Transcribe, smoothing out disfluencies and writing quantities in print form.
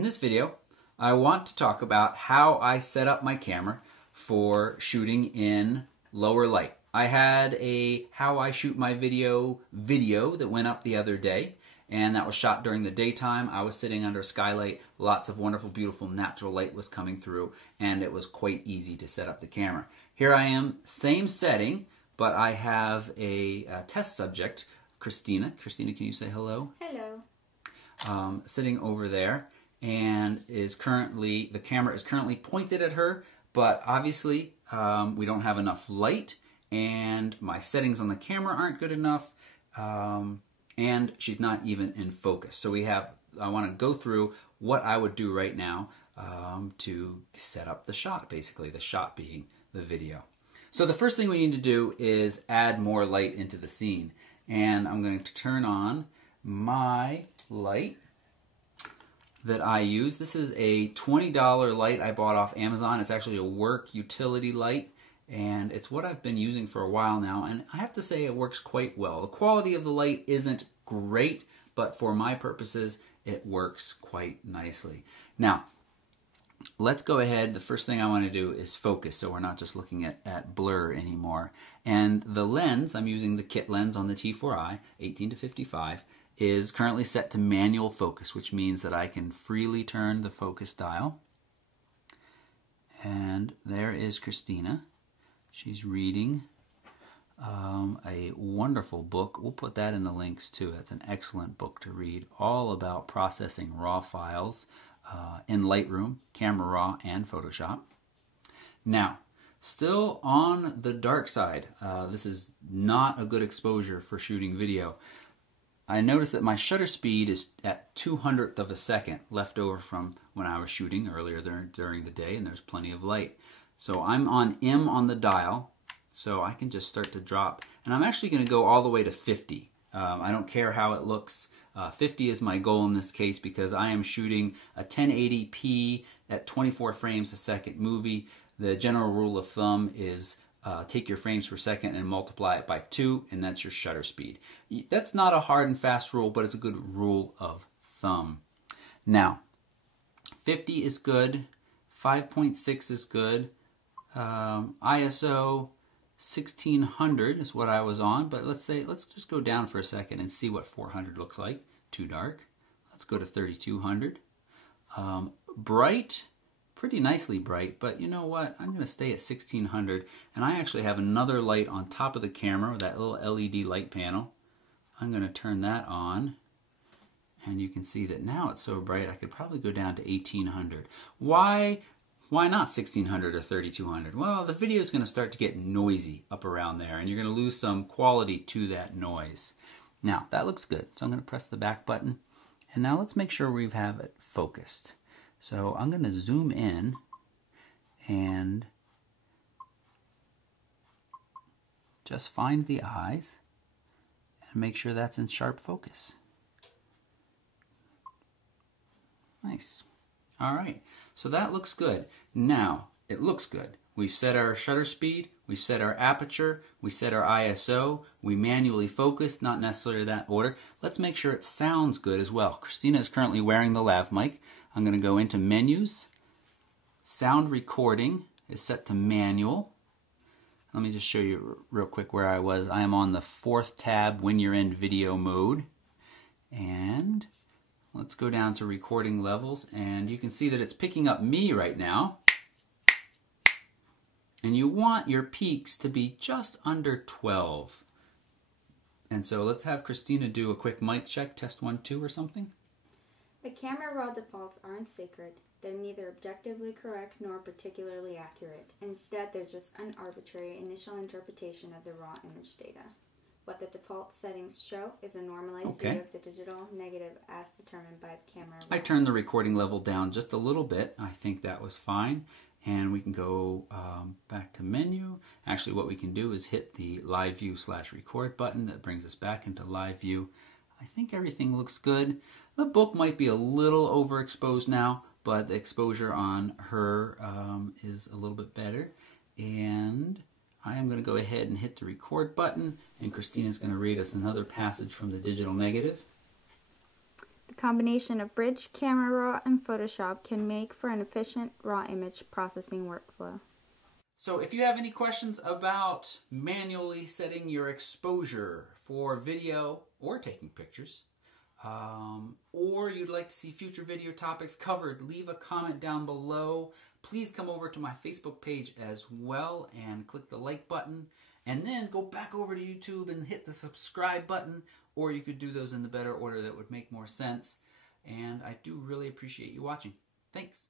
In this video, I want to talk about how I set up my camera for shooting in lower light. I had a how I shoot my video that went up the other day, and that was shot during the daytime. I was sitting under a skylight, lots of wonderful, beautiful natural light was coming through, and it was quite easy to set up the camera. Here I am, same setting, but I have a test subject, Christina. Christina, can you say hello? Hello. Sitting over there, and the camera is currently pointed at her, but obviously we don't have enough light, and my settings on the camera aren't good enough, and she's not even in focus. So I want to go through what I would do right now to set up the shot, basically, the shot being the video. So the first thing we need to do is add more light into the scene, and I'm going to turn on my light that I use. This is a $20 light I bought off Amazon. It's actually a work utility light, and it's what I've been using for a while now, and I have to say it works quite well. The quality of the light isn't great, but for my purposes it works quite nicely. Now let's go ahead. The first thing I want to do is focus, so we're not just looking at blur anymore. And the lens, I'm using the kit lens on the T4i 18-55, is currently set to manual focus, which means that I can freely turn the focus dial. And there is Christina. She's reading a wonderful book. We'll put that in the links too. It's an excellent book to read, all about processing raw files in Lightroom, Camera Raw, and Photoshop. Now, still on the dark side, this is not a good exposure for shooting video. I noticed that my shutter speed is at 200th of a second, left over from when I was shooting earlier during the day, and there's plenty of light. So I'm on M on the dial, so I can just start to drop. And I'm actually going to go all the way to 50. I don't care how it looks. 50 is my goal in this case because I am shooting a 1080p at 24 frames a second movie. The general rule of thumb is take your frames per second and multiply it by 2, and that's your shutter speed. That's not a hard and fast rule, but it's a good rule of thumb. Now, 50 is good, 5.6 is good, ISO 1600 is what I was on, but let's just go down for a second and see what 400 looks like. Too dark. Let's go to 3200. Bright. Pretty nicely bright, but you know what? I'm going to stay at 1600, and I actually have another light on top of the camera, that little LED light panel. I'm going to turn that on, and you can see that now it's so bright I could probably go down to 1800. Why not 1600 or 3200? Well, the video is going to start to get noisy up around there, and you're going to lose some quality to that noise. Now, that looks good, so I'm going to press the back button, and now let's make sure we have it focused. So I'm going to zoom in and just find the eyes and make sure that's in sharp focus. Nice. All right, so that looks good. Now, it looks good. We've set our shutter speed, we've set our aperture, we set our ISO, we manually focus, not necessarily that order. Let's make sure it sounds good as well. Christina is currently wearing the lav mic. I'm going to go into menus. Sound recording is set to manual. Let me just show you real quick where I was. I am on the 4th tab when you're in video mode. And let's go down to recording levels, and you can see that it's picking up me right now. And you want your peaks to be just under 12. And so let's have Christina do a quick mic check, test 1, 2 or something. The Camera Raw defaults aren't sacred. They're neither objectively correct nor particularly accurate. Instead, they're just an arbitrary initial interpretation of the raw image data. What the default settings show is a normalized view of the digital negative as determined by the Camera Raw. I turned the recording level down just a little bit. I think that was fine. And we can go back to menu. Actually, what we can do is hit the live view / record button. That brings us back into live view. I think everything looks good. The book might be a little overexposed now, but the exposure on her is a little bit better. And I am going to go ahead and hit the record button, and Christina's going to read us another passage from the digital negative. The combination of Bridge, Camera Raw, and Photoshop can make for an efficient raw image processing workflow. So if you have any questions about manually setting your exposure for video or taking pictures, or you'd like to see future video topics covered, leave a comment down below. Please come over to my Facebook page as well and click the like button, and then go back over to YouTube and hit the subscribe button, or you could do those in the better order that would make more sense. And I do really appreciate you watching. Thanks.